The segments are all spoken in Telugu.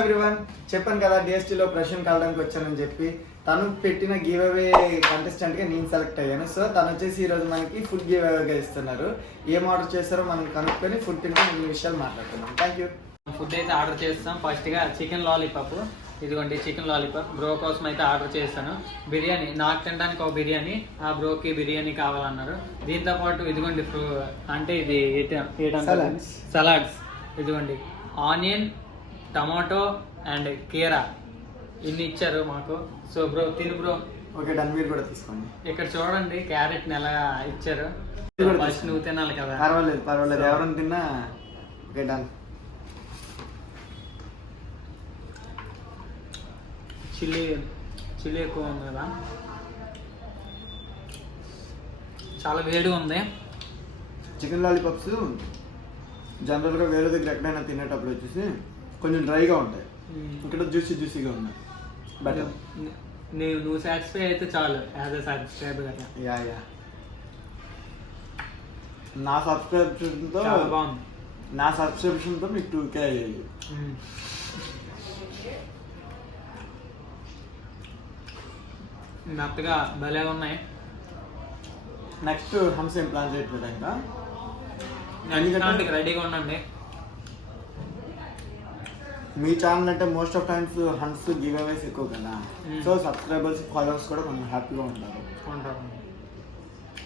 ఎవ్రీవన్, చెప్పాను కదా డిఎస్టీలో ప్రశ్న కలడానికి వచ్చానని చెప్పి. తను పెట్టిన గివ్ అవే కంటెస్టెంట్ గా నేను సెలెక్ట్ అయ్యాను. సో తను వచ్చేసి ఈ రోజు మనకి ఫుడ్ గివ్ అవేగా ఇస్తున్నారు. ఏం ఆర్డర్ చేస్తారో మనం కనుక్కొని ఫుడ్ తింటే ఈ విషయాలు మాట్లాడుతున్నాం. Thank you. ఫుడ్ అయితే ఆర్డర్ చేస్తాం. ఫస్ట్గా చికెన్ లాలీపాప్, ఇదిగోండి చికెన్ లాలీపాప్. బ్రో కోసం అయితే ఆర్డర్ చేస్తాను. బిర్యానీ, నాకు తినడానికి ఒక బిర్యానీ, ఆ బ్రోకి బిర్యానీ కావాలన్నారు. దీంతో పాటు ఇదిగోండి అంటే ఇది సలాడ్స్, ఇదిగోండి ఆనియన్, టమాటో అండ్ కీరా ఇన్ని ఇచ్చారు మాకు. సో బ్రో తిను బ్రో. ఓకే డన్, మీరు కూడా తీసుకోండి. ఇక్కడ చూడండి క్యారెట్ని ఎలా ఇచ్చారు. ఫస్ట్ నువ్వు తినాలి కదా. పర్వాలేదు ఎవరైనా తిన్నా. Okay done. చిల్లీ ఎక్కువ ఉంది కదా, చాలా వేడిగా ఉంది. చికెన్ లాలీపాప్స్ జనరల్గా వేరే దగ్గర ఎక్కడైనా తినేటప్పుడు వచ్చేసి కొంచెం డ్రైగా ఉంటాయి, ఇక్కడ జ్యూసీగా ఉన్నాయి. బట్ నువ్వు సాటిస్ఫై అయితే చాలు, యాజ్ ఎ సబ్స్క్రైబర్ కదా. యా నా సబ్స్క్రిప్షన్తో బాగుంది. నా సబ్స్క్రిప్షన్తో మీకు 2K అయ్యాయి. మెత్తగా భలే ఉన్నాయి. నెక్స్ట్ హంస ఏం ప్లాన్ చేయట్లేదు ఇంకా. రెడీగా ఉండండి. మీ ఛానల్ అంటే మోస్ట్ ఆఫ్ టైమ్స్ హన్స్ గివ్ అవేస్ ఎక్కువ కదా. సో సబ్స్క్రైబర్స్ ఫాలోవర్స్ కూడా కొంచెం హ్యాపీగా ఉంటారు.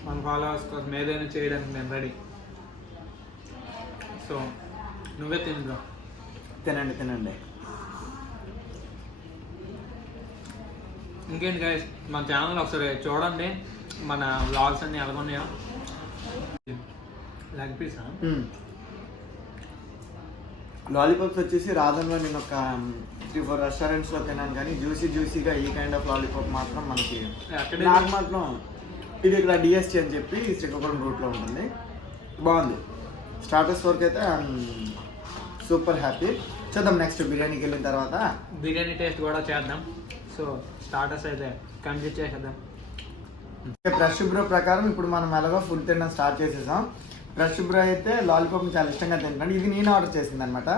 మన ఫాలోవర్స్ కోసం ఏదైనా చేయడానికి నేను రెడీ. సో నువ్వే తిందా. తినండి. ఇంకేంటి గైస్, మన ఛానల్ ఒకసారి చూడండి. మన వ్లాగ్స్ అన్ని ఎలా ఉన్నాయో. లెగ్ పీసా లాలీపాప్స్ వచ్చేసి రాధంలో నేను ఒక 3-4 రెస్టారెంట్స్లో తిన్నాను, కానీ జ్యూసీగా ఈ కైండ్ ఆఫ్ లాలీపాప్ మాత్రం మనకి నాకు మాత్రం ఇది ఇక్కడ డిఎస్టీ అని చెప్పి శ్రీకాకుళం రూట్లో ఉంటుంది. బాగుంది. స్టార్టర్స్ వరకు అయితే సూపర్ హ్యాపీ. చూద్దాం నెక్స్ట్ బిర్యానీకి వెళ్ళిన తర్వాత బిర్యానీ టేస్ట్ కూడా చేద్దాం. సో స్టార్టర్స్ అయితే కంప్లీట్ చేసేద్దాం. ఫ్రెష్ బ్రో ప్రకారం ఇప్పుడు మనం ఎలాగో ఫుడ్ తినడం స్టార్ట్ చేసేసాం. ఫ్రెష్ బ్రో అయితే లాలీపాప్ని చాలా ఇష్టంగా తింటాను. ఇది నేను ఆర్డర్ చేసింది అనమాట.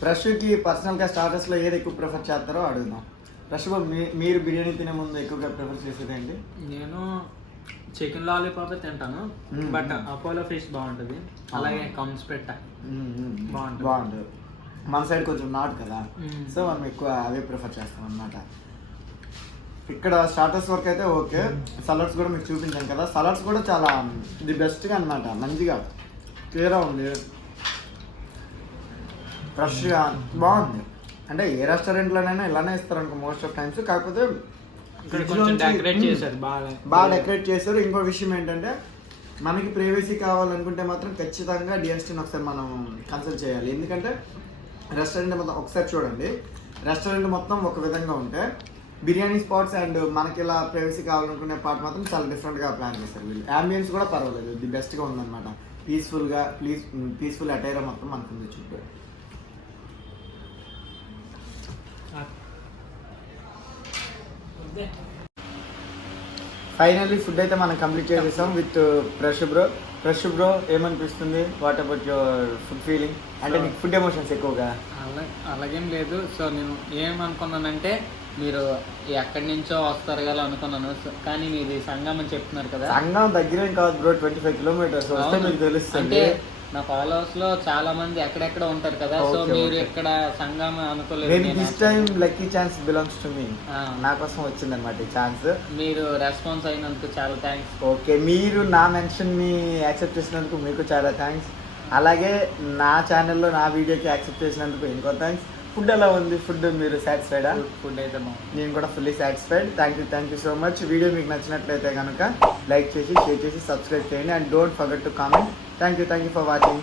ఫ్రెష్కి పర్సనల్గా స్టార్టర్స్లో ఏది ఎక్కువ ప్రిఫర్ చేస్తారో అడుగుదాం. ఫ్రెష్ బ్రో మీరు బిర్యానీ తినే ముందు ఎక్కువగా ప్రిఫర్ చేసేది ఏంటి? నేను చికెన్ లాలీపాప్ తింటాను, బట్ అపోలో ఫిష్ బాగుంటుంది. అలాగే కమ్స్ పెట్ట బాగుంటుంది. మన సైడ్ కొంచెం నాట్ కదా, సో మనం ఎక్కువ అవే ప్రిఫర్ చేస్తాం అనమాట. ఇక్కడ స్టార్టర్స్ వరకు అయితే ఓకే. సలాడ్స్ కూడా మీకు చూపించాను కదా, సలాడ్స్ కూడా చాలా ది బెస్ట్గా అనమాట. మంచిగా క్లియర్గా ఉంది, ఫ్రెష్గా బాగుంది. అంటే ఏ రెస్టారెంట్లోనైనా ఇలానే ఇస్తారు అనుకో మోస్ట్ ఆఫ్ టైమ్స్. కాకపోతే బాగా డెకరేట్ చేశారు. ఇంకో విషయం ఏంటంటే మనకి ప్రైవసీ కావాలనుకుంటే మాత్రం ఖచ్చితంగా డిఎస్టీని ఒకసారి మనం కన్సల్ట్ చేయాలి. ఎందుకంటే రెస్టారెంట్ మొత్తం ఒకసారి చూడండి, రెస్టారెంట్ మొత్తం ఒక విధంగా ఉంటే బిర్యానీ స్పాట్స్ అండ్ మనకి ఇలా ప్రైవసీ కావాలనుకునే పార్ట్ మాత్రం చాలా డిఫరెంట్గా ప్లాన్ చేస్తారు వీళ్ళు. అంబియన్స్ కూడా పర్వాలేదు, ది బెస్ట్గా ఉందన్నమాట. పీస్ఫుల్ అటైరా మొత్తం మనకు ఉంది చుట్టూ. ఫైనల్లీ ఫుడ్ అయితే మనం కంప్లీట్ చేసేసాం విత్ ఫ్రెష్ బ్రో ఏమనిపిస్తుంది? What about your food feeling? అంటే నీకు ఫుడ్ ఎమోషన్స్ ఎక్కువగా? అలాగేం లేదు. సో నేను ఏమనుకున్నానంటే మీరు ఎక్కడి నుంచో వస్తారు కదా అనుకున్నాను, కానీ మీది సంగం అని చెప్తున్నారు కదా. సంగం దగ్గర కాదు బ్రో, 25 కిలోమీటర్స్ వస్తే మీకు తెలుస్తుంది. నా ఫాలోవర్స్ లో చాలా మంది ఎక్కడెక్కడ ఉంటారు కదా. సో మీరు ఇక్కడ సంగం అనుకోలేదు. This time lucky chance belongs to me. నా కోసం వచ్చింది అనమాట ఈ ఛాన్స్. మీరు రెస్పాన్స్ అయినందుకు చాలా థ్యాంక్స్. ఓకే, మీరు నా మెన్షన్ ని యాక్సెప్ట్ చేసినందుకు మీకు చాలా థ్యాంక్స్. అలాగే నా ఛానల్లో నా వీడియోకి యాక్సెప్ట్ చేసినందుకు ఇంకో థ్యాంక్స్. ఫుడ్ ఎలా ఉంది? ఫుడ్ మీరు సాటిస్ఫైడా? ఫుడ్ అయితే నేను కూడా fully satisfied. Thank you so much. Video మీకు నచ్చినట్లయితే కనుక లైక్ చేసి, షేర్ చేసి, సబ్స్క్రైబ్ చేయండి. And don't forget to comment. Thank you for watching.